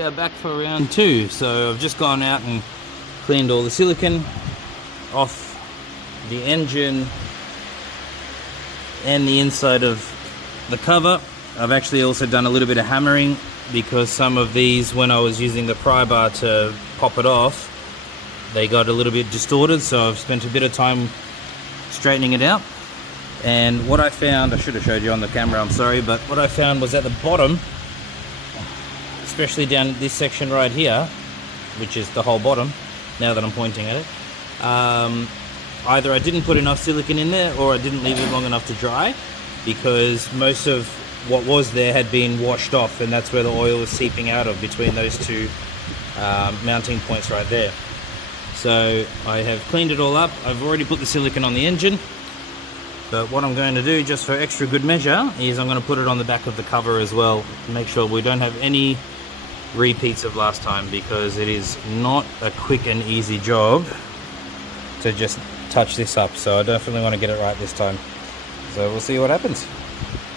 we are back for round 2. So I've just gone out and cleaned all the silicone off the engine and the inside of the cover. I've actually also done a little bit of hammering because some of these, when I was using the pry bar to pop it off, they got a little bit distorted, so I've spent a bit of time straightening it out. And what I found, I should have showed you on the camera, I'm sorry, but what I found was at the bottom, especially down this section right here, which is the whole bottom, now that I'm pointing at it, either I didn't put enough silicone in there or I didn't leave it long enough to dry, because most of what was there had been washed off, and that's where the oil was seeping out of between those two mounting points right there. So I have cleaned it all up. I've already put the silicone on the engine, but what I'm going to do, just for extra good measure, is I'm going to put it on the back of the cover as well, make sure we don't have any repeats of last time, because it is not a quick and easy job to just touch this up. So I definitely want to get it right this time. So we'll see what happens.